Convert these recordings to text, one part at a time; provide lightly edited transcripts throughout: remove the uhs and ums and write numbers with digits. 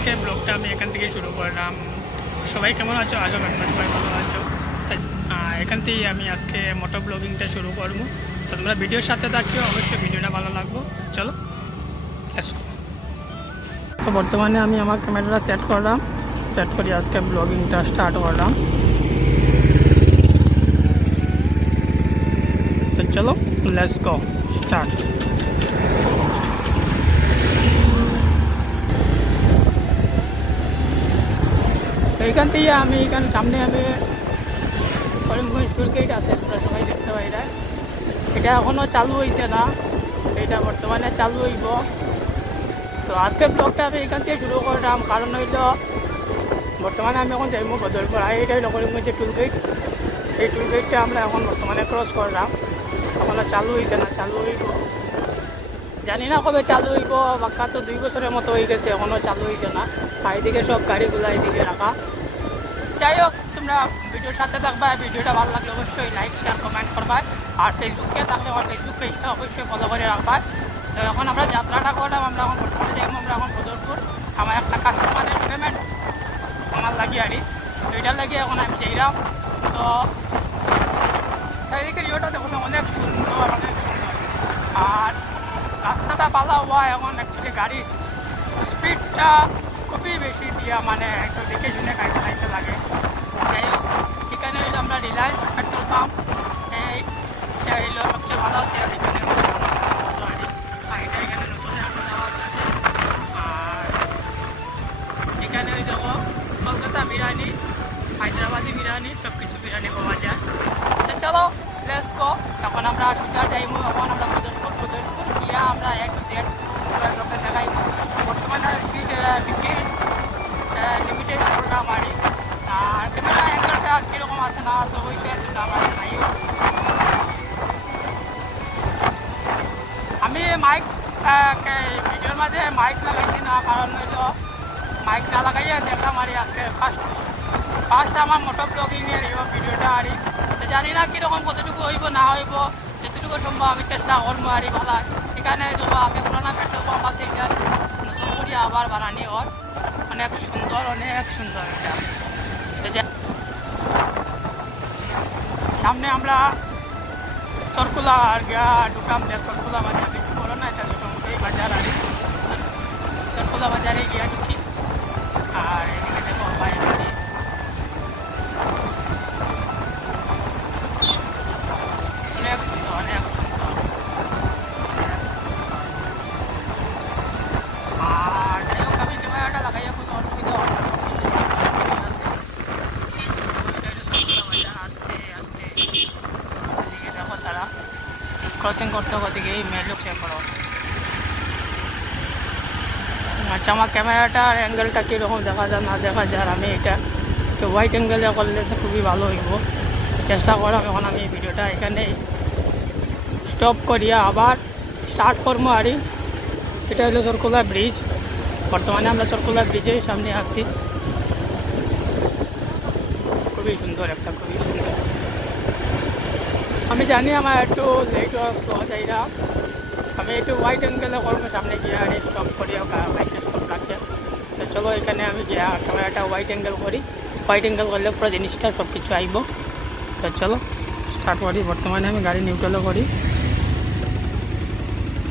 আজকে ব্লগটা আমি এখান থেকে শুরু করলাম। সবাই কেমন আছো? আশা করি সবাই ভালো আছো। এখান থেকেই আমি আজকে মোটর ব্লগিংটা শুরু করবো। তো তোমরা ভিডিওর সাথে থাকিও, অবশ্যই ভিডিওটা ভালো লাগবো। চলো লেটস গো। তো বর্তমানে আমি আমার ক্যামেরাটা সেট করলাম, সেট করি আজকে ব্লগিংটা স্টার্ট করলাম। তো চলো লেটস গো স্টার্ট। এইখান থেকে আমি এখানে সামনে আমি করিমগঞ্জ টুল গেট আছে, তোমরা সবাই দেখতে পাই। এটা এখনও চালু হয়েছে না, এটা বর্তমানে চালু হইব। তো আজকে ব্লগটা আমি এখান থেকে শুরু করলাম, কারণ হইল বর্তমানে আমি এখন যাইব বদলপুর। আর এইটা হইল করিমগঞ্জের টুল গেট। এই টুল গেটটা আমরা এখন বর্তমানে ক্রস করলাম, এখনও চালু হয়েছে না, চালু হইব। জানি না কবে চালু হইব, বাক্কা তো 2 বছরের মতো হয়ে গেছে, এখনও চালু হয়েছে না। আর এদিকে সব গাড়িগুলো এদিকে রাখা। যাই হোক, তোমরা ভিডিওর সাথে থাকবা। ভিডিওটা ভালো লাগলে অবশ্যই লাইক শেয়ার কমেন্ট করবা। আর ফেসবুকে থাকলে আমার ফেসবুক পেজটা অবশ্যই ফলো করে রাখবা। তো এখন আমরা যাত্রাটা করলাম, আমরা এখন বর্তমানে যাইব আমরা এখন বদরপুর। আমার একটা কাস্টমারের পেমেন্ট আমার লাগিয়ে আনি, তো এটার লাগিয়ে এখন আমি যাইলাম। তো চারিদিকে ইয়েটা দেখুন অনেক সুন্দর, অনেক সুন্দর। আর রাস্তাটা ভালো হওয়া এখন অ্যাকচুয়ালি গাড়ির স্পিডটা খুবই বেশি দিয়া, মানে একটু দেখে শুনে গাড়ি চালাইতে লাগে। যাই হোক, এখানে হইলো আমরা রিলায়েন্স পেট্রোল পাম্প, এইটা হইলো সবচেয়ে ভালো হচ্ছে। এখানে এখানে নতুন একটা দেওয়া হচ্ছে। আর এখানে ওই দেখো কলকাতা বিরিয়ানি, হায়দ্রাবাদি বিরিয়ানি, সব কিছু বিরিয়ানি পাওয়া যায়। তো চলো লেটস গো। এখন আমরা সোজা যাইব, এখন আমরা বদরপুর গিয়ে আমরা A to Z সবকে দেখাই। বর্তমানে স্পিড 50 লিমিটেড চলটা মারি। আর ক্যামেরা অ্যাঙ্গেলটা কীরকম আছে না আছে অবশ্যই আমার নাই। আমি মাইক ভিডিওর মাঝে মাইক লাগাইছি না, কারণ হইল মাইক না লাগাইয়া দেখা মারি আজকে ফার্স্ট আমার মোটর ব্লগিংয়ের ভিডিওটা আরি। তো জানি না কীরকম কতটুকু হইব না হইব, যেটুকু সম্ভব আমি চেষ্টা করবো আরি ভালো। এখানে যখন আগে পুরানা পেট্রোল পাম্প আছে, এটা নতুন করে আবার বানানি হয়, অনেক সুন্দর, অনেক সুন্দর এটা। সামনে আমরা চরকুলা আর গিয়া ঢুকাম, চরকুলা বাজার বেশি বড় না, এটা ছোটোমোটোই বাজার আর চরকুলা বাজারে গিয়া ঢুকি। আর এদিকে দেখো বাইরে গাড়ি, অনেক সুন্দর, অনেক সুন্দর। আর যাই হোক, আমি ক্যামেরাটা লাগাইয়া কোনো অসুবিধা হয় না, আছে। আস্তে আস্তে এদিকে দেখো তারা ক্রসিং করতে গিয়ে মেয়ে লোক চেক করো। আচ্ছা, আমার ক্যামেরাটার অ্যাঙ্গেলটা কীরকম দেখা যায় না দেখা যায়, আমি এটা একটু হোয়াইট অ্যাঙ্গেলে করলে খুবই ভালো হইব। চেষ্টা করো। এখন আমি ভিডিওটা এখানে স্টপ করিয়া আবার স্টার্ট করবো। আরই এটা হলো চরকুলা ব্রিজ। বর্তমানে আমরা চরকুলা ব্রিজের সামনে আসছি। খুবই সুন্দর, একটা খুবই সুন্দর। আমি জানি আমার একটু লেট আসলো যাইরা, আমি একটু হোয়াইট অ্যাঙ্গেলে করবো সামনে গিয়ে আর স্টপ করিয়া বাইকটা স্টপ রাখে। তো চলো এখানে আমি গিয়া ক্যামেরাটা হোয়াইট অ্যাঙ্গেল করি। হোয়াইট অ্যাঙ্গেল করলে পুরো জিনিসটা সব কিছু আইব। তো চলো স্টার্ট করি। বর্তমানে আমি গাড়ি নিউট্রালও করি।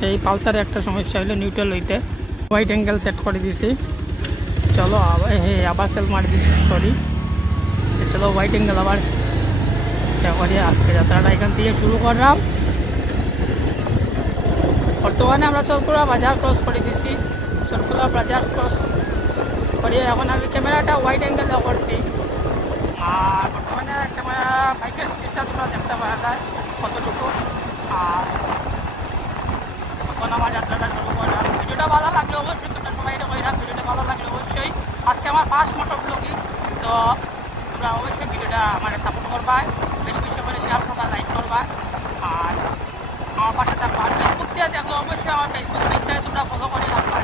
এই পালসারে একটা সমস্যা হলো নিউট্রাল হইতে, হোয়াইট অ্যাঙ্গেল সেট করে দিছি। চলো আবার সেল মারি দিচ্ছি, সরি। চলো হোয়াইট অ্যাঙ্গেল আবার করি। আজকে যাত্রাটা এখান থেকে শুরু করলাম। বর্তমানে আমরা চরকুলা বাজার ক্রস করে দিছি। চরকুলা বাজার ক্রস করিয়ে এখন আমি ক্যামেরাটা হোয়াইট অ্যাঙ্গেলে করছি। আর বর্তমানে ক্যামেরা বাইকের স্পিডটা তোমরা দেখতে পাওয়া যায় কতটুকু। আর এখন আমার যাত্রাটা শুরু করলাম। ভিডিওটা ভালো লাগলে অবশ্যই তোমরা সবাই কইরা, ভিডিওটা ভালো লাগলে অবশ্যই। আজকে আমার ফার্স্ট মোটর ব্লগিং, তো তোমরা অবশ্যই ভিডিওটা আমার সাপোর্ট করবা, বেশি বেশি করে শেয়ার করবা, লাইক করবা। আর আমার পাশে থাকবা। আর ফেসবুক দিয়ে দেখলো অবশ্যই আমার ফেসবুক পেজটাকে তোমরা ফলো করে রাখবা।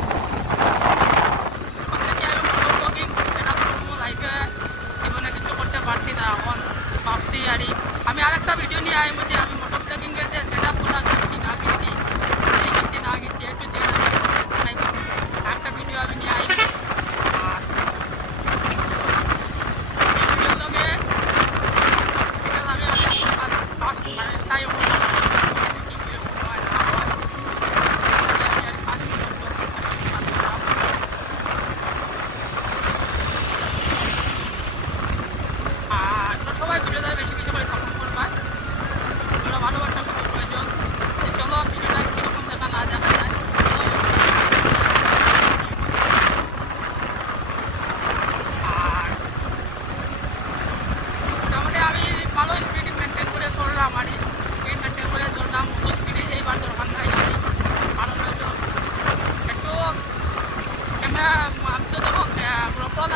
প্রত্যেকে আমি মোটর ব্লগিং সেটা করবো লাইফে, জীবনে কিছু করতে পারছি না, এখন ভাবছি। আরই আমি আরেকটা ভিডিও নিয়ে আইব যে আমি মোটর ব্লগিংয়ের যে সেট আপগুলো কিনছি না কিনছি, একটু যে একটা ভিডিও আমি নিয়ে আইব।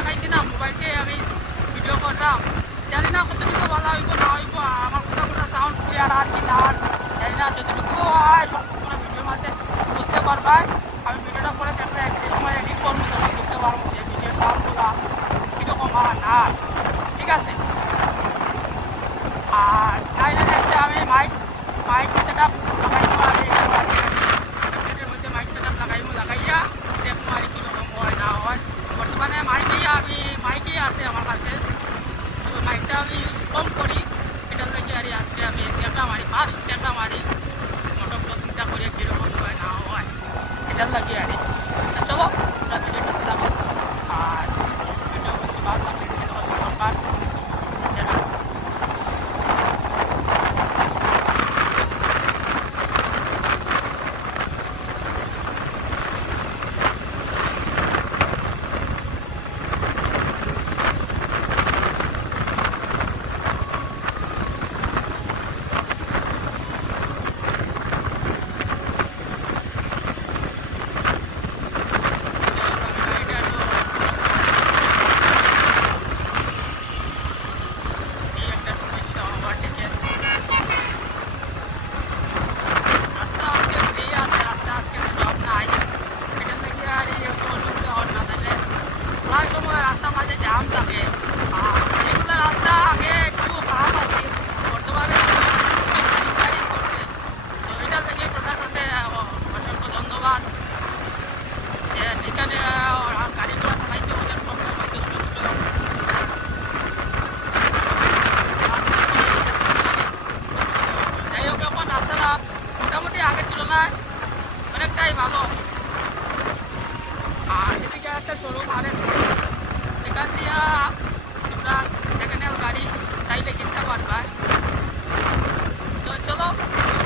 লাগাইছি না মোবাইলকে আমি ভিডিও করলাম, জানি না কতটুকু ভালো হইব না হইব, আমার কোথাও সাউন্ড ক্লিয়ার আর কি না আর জানি না, যতটুকু হয় সম্পূর্ণ ভিডিওর মাঝে বুঝতে পারবা। আমি ভিডিওটা পরে একটা সময় এডিট করবো, তখন বুঝতে পারবো যে ভিডিওর সাউন্ডগুলো কীরকম হয় না, ঠিক আছে। আর তাইলে নেক্সটে আমি মাইক সেট আপ লাগাইবো, আমি এর মধ্যে মাইক সেট আপ লাগাইয়া দেখবো আর কীরকম হয় না হয়। বর্তমানে মাইকই আছে আমার কাছে, তবে মাইকটা আমি ইউজ কম করি, এটার লাগে আর আজকে আমি একটা মারি, ফার্স্ট একটা মারি মোটর চিন্তা করে কীরকম হয় না হয়, এটার লাগে আর চলো আমরা ভিডিও করতে যাবো। আর ভিডিও বেশি ভালো লাগলে দরকার মোটামুটি আগের তুলনায় অনেকটাই ভালো। আর এদিকে একটা শোরুম RS মোটরস, এখান দিয়ে তোমরা সেকেন্ড হ্যান্ড গাড়ি চাইলে কিনতে পারবা। তো চলো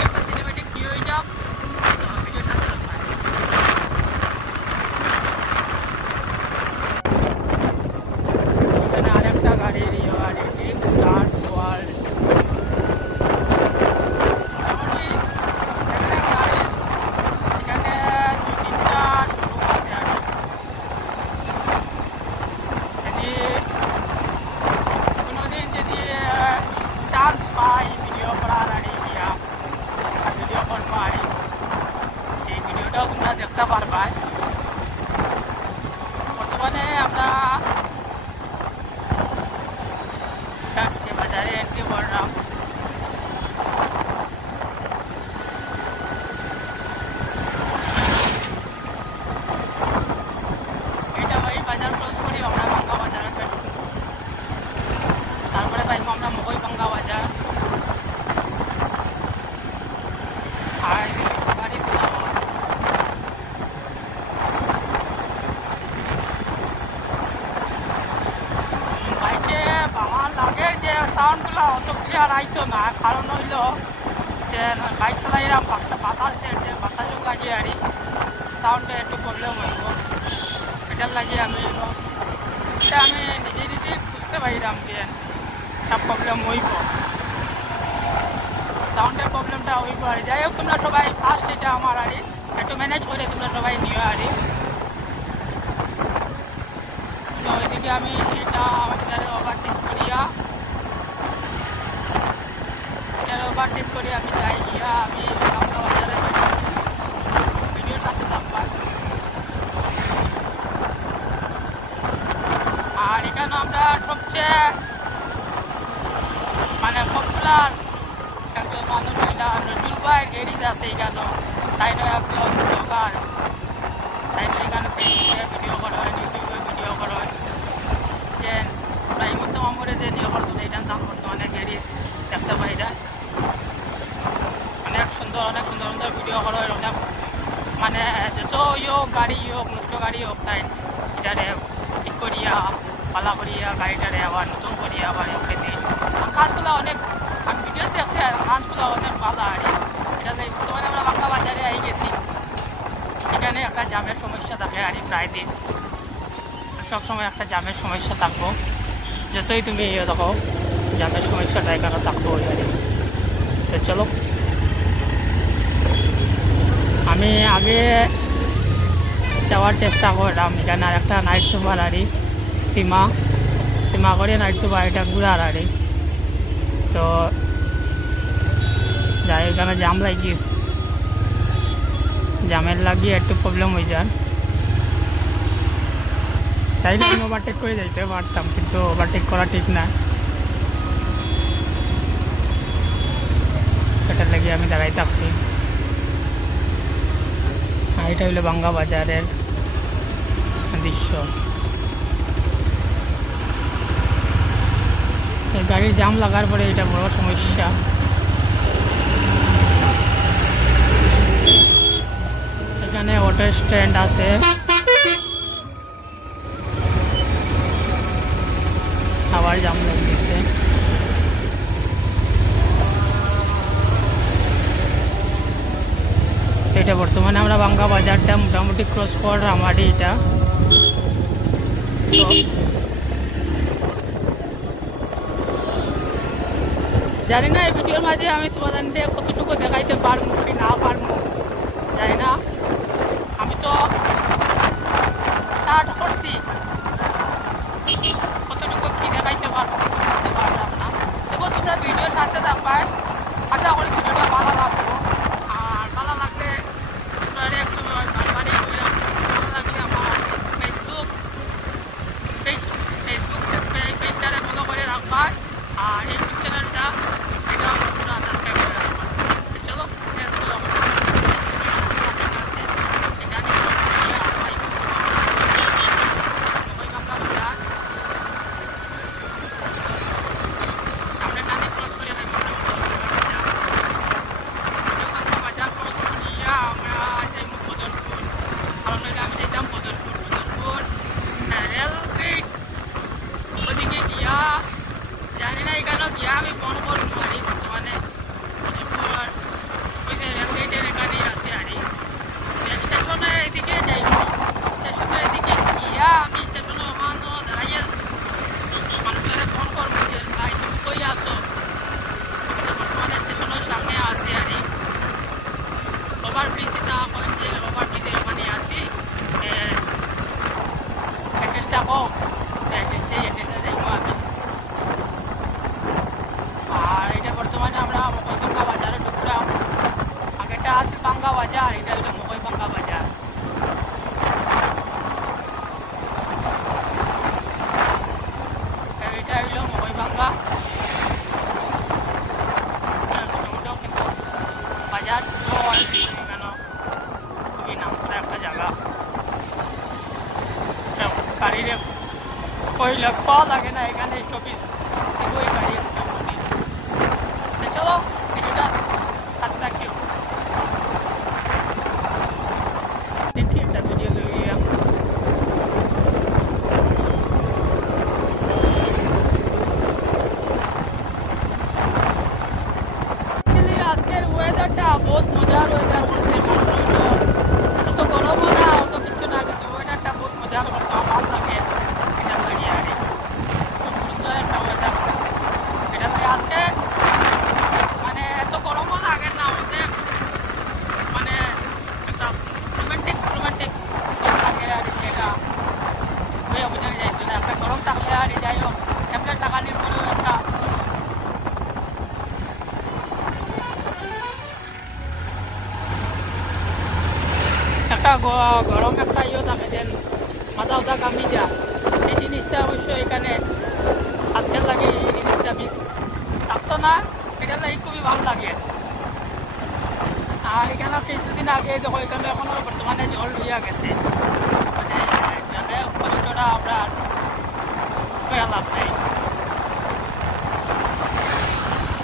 একটা সিনেমেটিক কি হয়ে যাও, ভিডিওর সাথে থাকবা। এখানে আরেকটা গাড়ি ডিক্স কার্স ওয়ার্ল্ড, দেখতে পারবা। বর্তমানে আমরা বাজারে এন্ট্রি করলাম। এটা ওই বাজার ক্রস করি আমরা ভাঙ্গা বাজার, তারপরে পাইবো আমরা মকই ভাঙ্গা বাজার। আর গাড়ি সাউন্ডগুলো অত ক্লিয়ার আইতো না, কারণ হইল যে বাইক চালাইলাম বাতাস বাতাসও লাগিয়ে আর সাউন্ডে একটু প্রবলেম হইব, এটার লাগিয়ে আমি নিজেই বুঝতে পারিলাম যে একটা প্রবলেম হইব, সাউন্ডের প্রবলেমটা হইব। আর যাই হোক তোমরা সবাই ফার্স্ট এটা আমার আর একটু ম্যানেজ করে তোমরা সবাই নিও আর। তো এদিকে আমি এটা আমাদের ওভারটেক করিয়া আমি যাই গিয়া আমি ভাঙ্গা বাজারে ভিডিওর সাথে থাকবা। আর এখানে আমরা সবচেয়ে মানে পপুলার একজন মানুষ এটা নজরুল ভাইয়ের গ্যারেজ আছে এখানে, তাই নয় একজন ব্লগার, তাই নয় এখানে ফেসবুকে ভিডিও করা হয়, ইউটিউবে ভিডিও করা হয়, যে এই মধ্যে আমরে যে নিয়ে করছিল এটা দাম বর্তমানে গ্যারেজ দেখতে পাই যায়। অনেক সুন্দর সুন্দর ভিডিও করা হয়, অনেক মানে যত হোক গাড়ি হোক নষ্ট গাড়ি হোক তাই এটারে ঠিক করিয়া পালা করিয়া গাড়িটারে আবার নতুন করিয়া আবার এগুলো দিই। কাজগুলো অনেক আমি ভিডিও দেখছি আর কাজগুলো অনেক ভালো। আর এটাতে বর্তমানে আমরা ভাঙ্গা বাজারে আই গেছি, এখানে একটা জামের সমস্যা থাকে আর প্রায় দিন সবসময় একটা জামের সমস্যা থাকবো, যতই তুমি দেখো জামের সমস্যাটা এখানে থাকবো আর। তো চলো আমি আগে যাওয়ার চেষ্টা করলাম, এখানে আর একটা নাইট সুপার আর সীমা করে নাইটছো বাড়িটা ঘুরার আরে তো যাই এখানে জাম লাগিয়েছে জামের লাগিয়ে একটু প্রবলেম হয়ে যায় চাইলে আমি ওভারটেক করে যাইতে পারতাম কিন্তু ওভারটেক করা ঠিক না এটার লাগে আমি দাঁড়াই থাকছি আর এটা হইলো বাঙ্গা বাজারের দৃশ্য এই গাড়ির জাম লাগার পরে এটা বড় সমস্যা এখানে অটো স্ট্যান্ড আছে আবার জাম লাগতেছে এটা বর্তমানে আমরা বাঙ্গা বাজারটা মোটামুটি ক্রস করার আমারই এটা তো জানি না এই ভিডিওর মাঝে আমি তোমাদের কতটুকু দেখাইতে পারবো কি না পারবো জানি না আমি তো স্টার্ট করছি কতটুকু কি দেখাইতে পারবো বুঝতে পারলাম না দেখো তোমরা ভিডিওর সাথে থাকবাই আশা করি ভিডিওটা ভালো লাগবে আর ভালো লাগলে তোমরা একসময় ভালো লাগলে আমার ফেসবুক পেজটারে ফলো করে রাখবা আর ইউটিউব চ্যানেলটা এটা তোমরা সাবস্ক্রাইব করে রাখবা চলো আর এটা বর্তমানে আমরা মকইবাঙ্গা বাজারে ঢুকলাম আগেটা আছে বাঙ্গা বাজার এটা হলো মকইবাঙ্গা বাজার এটা হইলো মকইবাঙ্গা কিন্তু বাজার কেন খুবই নাম করা একটা জায়গা গাড়ির कोई लगवा लगे ना এখানে স্টপেজ ওই গাড়ি মোটামুটি চলো ভিডিওটা হাতে রাখিও দেখি একটা ভিডিও লইয়া আজকের ওয়েদারটা বহুত মজার ওয়েদার করছে অত গরমও না অত কিছু না কিন্তু ওয়েদারটা বহুত মজার করছে আমার ভালো লাগে আজকে মানে এত গরমও লাগে না আমাদের মানে একটা রোমান্টিক লাগে আর এটা হয়ে বোঝা যাইতো না একটা গরম থাকলে আর যাই হোক ট্যাবলেট লাগানোর পরেও একটা গরম একটা থাকে যেন মাথা উঠা কামি যা এই জিনিসটা অবশ্যই এখানে আজকাল লাগে এই জিনিসটা আমি থাকতো না এটা লাগে খুবই ভালো লাগে আর এখানে কিছুদিন আগে দেখো এখানে এখনো বর্তমানে জল হইয়া গেছে মানে জলের কষ্টটা আমরা হয়ে লাভ নেই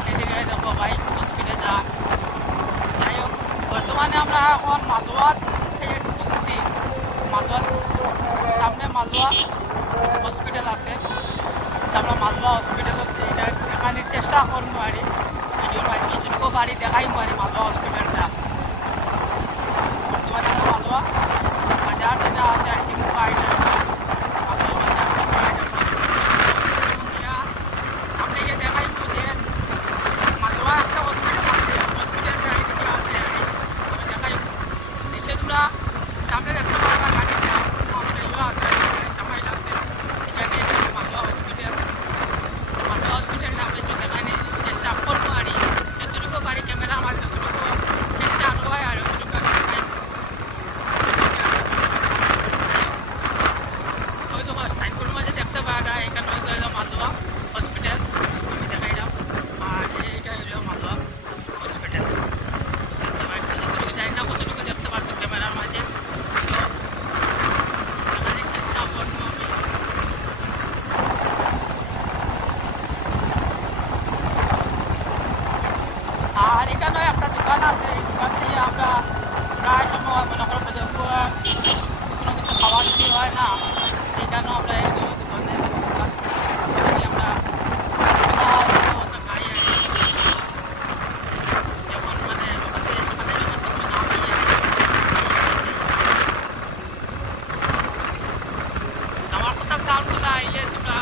এদিকে দেখো ভাই কত স্পিডে যা যাই হোক বর্তমানে আমরা এখন মালুয়াত ঢুকছি মালুয়াত সামনে মালুয়া হসপিটাল আছে আমরা মালুয়া হসপিটালত এখানে চেষ্টা করবো আর ভিডিওর মাধ্যমে যদিও বাড়ি দেখাই পারি মালুয়া হসপিটালটা বর্তমানে আমরা মালুয়া বাজার যেটা আছে আর কি সামনে গিয়ে দেখাই যে মালুয়া একটা হসপিটাল আছে হসপিটালটা এদিকে আছে আর দেখাই নিশ্চয় তোমরা সামনে দেখতে পারবা গাড়িটা আছে আছে আছে এখানেও আমরা এই যে দোকানে আমরা খাই যখন মানে সকালে যখন কিছু না খাইয়ে আমার কথা সাউন্ডগুলো আইলে তোমরা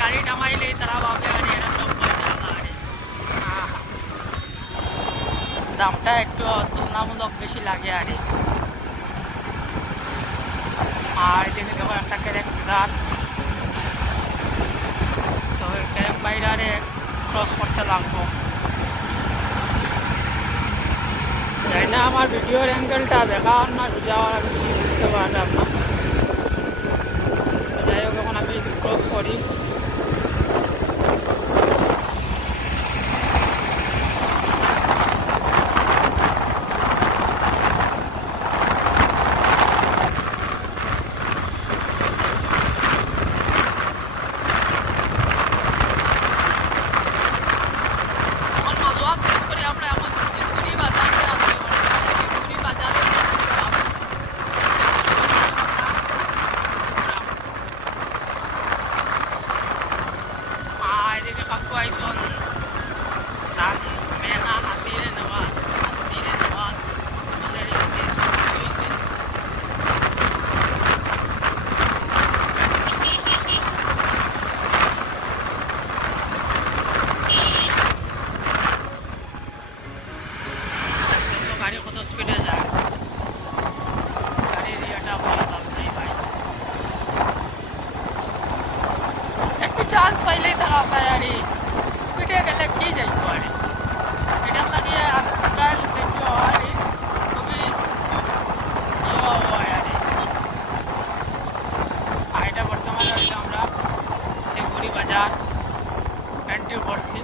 গাড়ি নামাইলেই তারা ভাবে আরে এরা সব পয়সা লাগে দামটা একটু তুলনামূলক বেশি লাগে আর এদিকে দেখো একটা ক্যারেক রাত তো ওই ক্যারেক বাইরে ক্রস করতে লাগবো যাই না আমার ভিডিওর অ্যাঙ্গেলটা দেখা না সোজা আমি বুঝতে পারলাম না যাই হোক এখন আমি ক্রস করি গাড়ি কত স্পিডে যায় গাড়ির ইয়েটা ভালো লাগছে ভাই একটু চান্স পাইলেই তারা গাড়ি স্পিডে গেলে কি যাইব আর এটার লাগিয়ে আজকাল দেখিও আর খুবই এটা বর্তমানে আমরা শিবগুড়ি বাজার এন্ট্রি করছি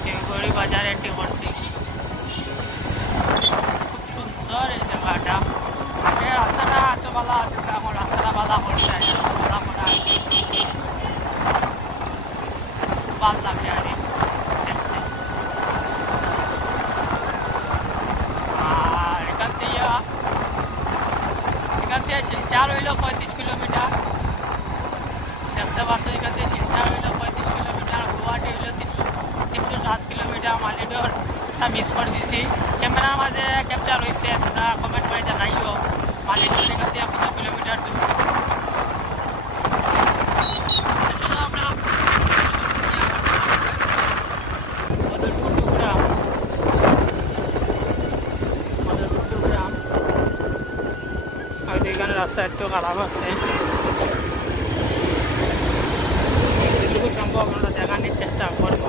শিবগুড়ি বাজার এন্ট্রি করছি খুব সুন্দর এই জায়গাটা আগে রাস্তাটা এত ভালো আছে এখন রাস্তাটা ভালো করছে ভালো করা ভাল লাগে আর দেখতে আর এখান থেকে শিলচর হইল 35 কিলোমিটার দেখতে পাচ্ছ এখান থেকে শিলচর হইল 35 কিলোমিটার গুয়াহাটি হইল 307 কিলোমিটার মালিডোর মিস করে দিছি ক্যামেরার মাঝে ক্যাপচার হয়েছে তোমরা কমেন্ট করে জানাইও মালিডোর এখান থেকে কত কিলোমিটার দূর চলো আমরা এখানে রাস্তা একটু খারাপ আছে যেটুকু সম্ভব আমরা দেখানোর চেষ্টা করবো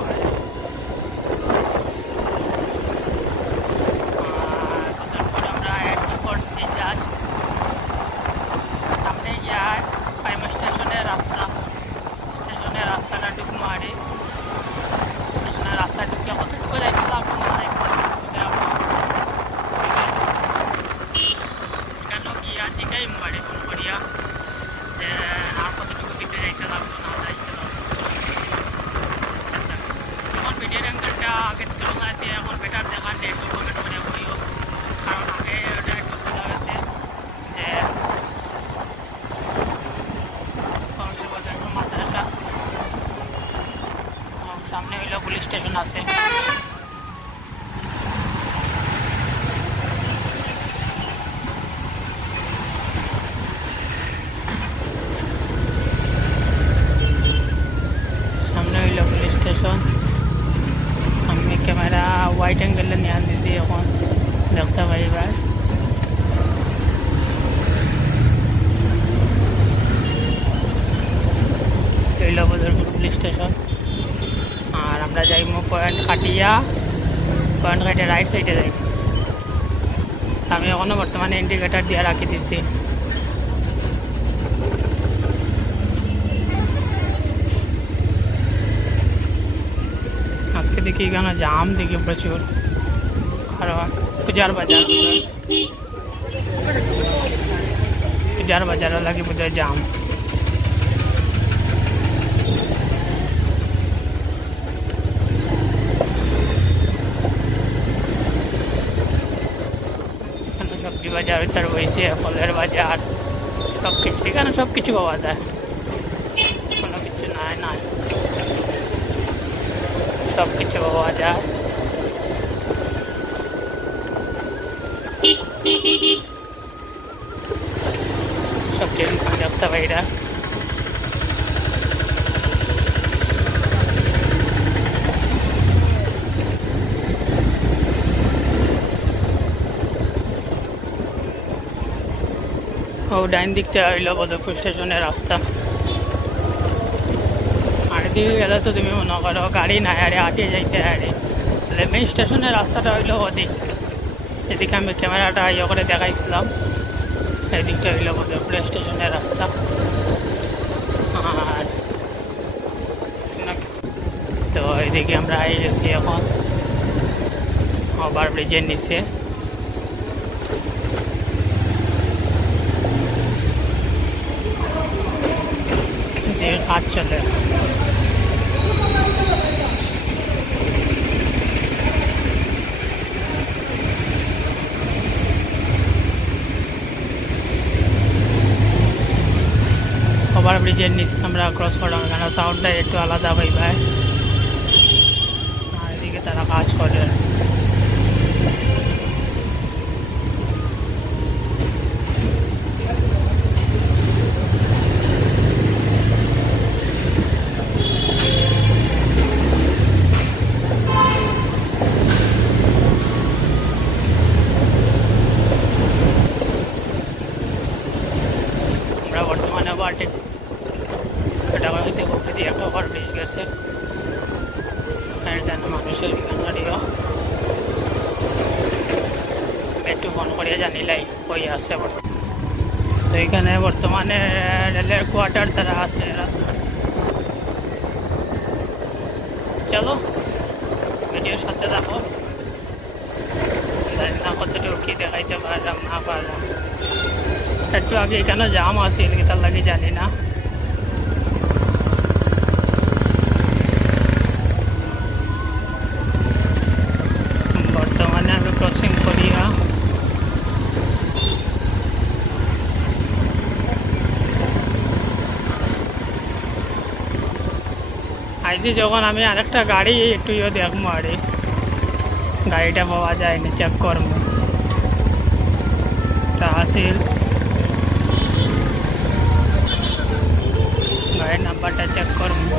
আমরা একটু করছি জাস্ট সামনে গিয়ে স্টেশনের রাস্তাটা ঢুকবো আর স্টেশনের রাস্তা ঢুকে কতটুকু যাইতে লাগবো না কেন গিয়া জিগাই বাড়ি ফোন করিয়া যে আর কতটুকু দিতে যাইতে লাগবো না যাইতে লাগবো এখন ভিডিওর অ্যাঙ্গেলটা আগের তুলনায় এখন বেটার দেখার নেই একটু কমেন্ট করে বলিও কারণ আগে ওটা একটু বোঝা গেছে যে মাদ্রাসা সামনে হইল পুলিশ স্টেশন আছে আমি ক্যামেরা ওয়াইড অ্যাঙ্গেলে নিয়ে দিছি এখন দেখতে পাইবা বদরপুর পুলিশ স্টেশন আর আমরা যাইমু পয়েন্ট কাটিয়া পয়েন্ট কাটিয়ে রাইট সাইডে যাই আমি এখনো বর্তমানে ইন্ডিকেটার দিয়ে রাখি দিছি আজকে দেখি এখানে জাম দেখি প্রচুর আর পূজার বাজার বুজার বাজার লাগি বোধহয় জাম। সবজি বাজার তার রয়েছে, ফলের বাজার, সব কিছু এখানে সব কিছু পাওয়া যায়, কোনো কিছু নাই নাই, সব কিছু পাওয়া যায়। সবজির দোকান দেখতে পাইরা ও ডাইন দিকতে হইল বদরপুর স্টেশনের রাস্তা। আর দিকে গেলে তো তুমি মনে করো গাড়ি নাই, আরে হাঁটিয়ে যাইতে আরে মেইন স্টেশনের রাস্তাটা হইলো ওদিক, এদিকে আমি ক্যামেরাটা ইয়ে করে দেখাইছিলাম, এই দিকটা হইল বদরপুর স্টেশনের রাস্তা। আর তো এদিকে আমরা আই গেছি এখন ওভার ব্রিজের নিচে। কাজ চলে, ওভার ব্রিজের নিচ আমরা ক্রস করলাম, এখানে সাউন্ডটা একটু আলাদা হইবে। আর এদিকে তারা কাজ করে, বর্তমানে বাল্টি এটা হইতে উপরে দিয়ে একটা ওভার ব্রিজ গেছে, মানুষের গাড়িও একটু ফোন করিয়া জানিলাই কই আছে। তো এখানে বর্তমানে রেলের কোয়ার্টার তারা আছে, চলো ভিডিওর সাথে থাকো, জানি না কতটুকু কি দেখাইতে পারলাম না পারলাম। একটু আগে এখানে জাম আছে, তার লাগে জানি না। বর্তমানে আমি ক্রসিং করিয়া আইছি যখন আমি আরেকটা গাড়ি একটু ইয়ে দেখবো, আরে গাড়িটা পাওয়া যায়নি, চেক করবো আসিল গাড়ির নাম্বারটা চেক করবো।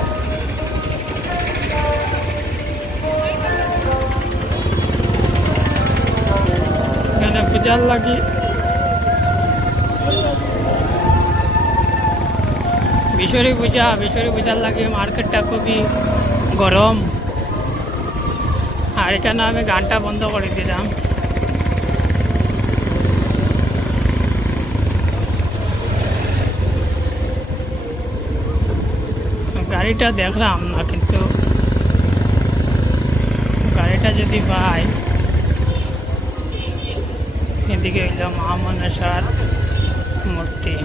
এখানে পূজার লাগি বিশ্বরী পূজার লাগে মার্কেটটা খুবই গরম। আর এখানে আমি গানটা বন্ধ করে দিলাম। গাড়িটা দেখলাম না, কিন্তু গাড়িটা যদি পাই, এদিকে হইল মা মনসার মূর্তি।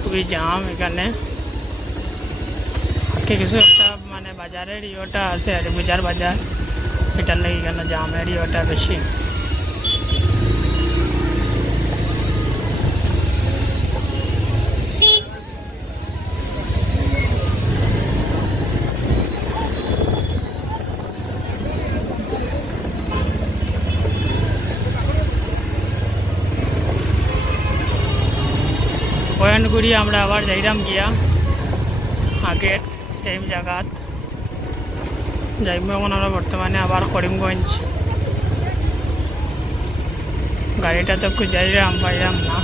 খুবই জাম এখানে আজকে, কিছু একটা মানে বাজারের ইয়েটা আছে আর পূজার বাজার, এটার লাগে এখানে জামের ইয়েটা বেশি। পয়েন্ট ঘুরি আমরা আবার যাইলাম গিয়া আগের সেম জায়গাত যাইব। এখন আমরা বর্তমানে আবার করিমগঞ্জ, গাড়িটা তো একটু যাইলাম পাইলাম না।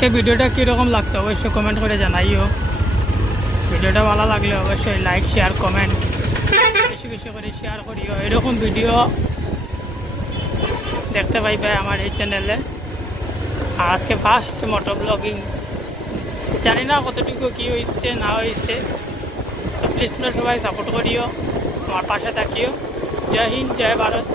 আজকে ভিডিওটা কীরকম লাগছে অবশ্যই কমেন্ট করে জানাইও। ভিডিওটা ভালো লাগলে অবশ্যই লাইক শেয়ার কমেন্ট বেশি বেশি করে শেয়ার করিও। এরকম ভিডিও দেখতে পাইবে আমার এই চ্যানেলে। আর আজকে ফার্স্ট মোটো ব্লগিং, জানি না কতটুকু কী হয়েছে না হয়েছে, তো প্লিজ তোমরা সবাই সাপোর্ট করিও, আমার পাশে থাকিও। জয় হিন্দ, জয় ভারত।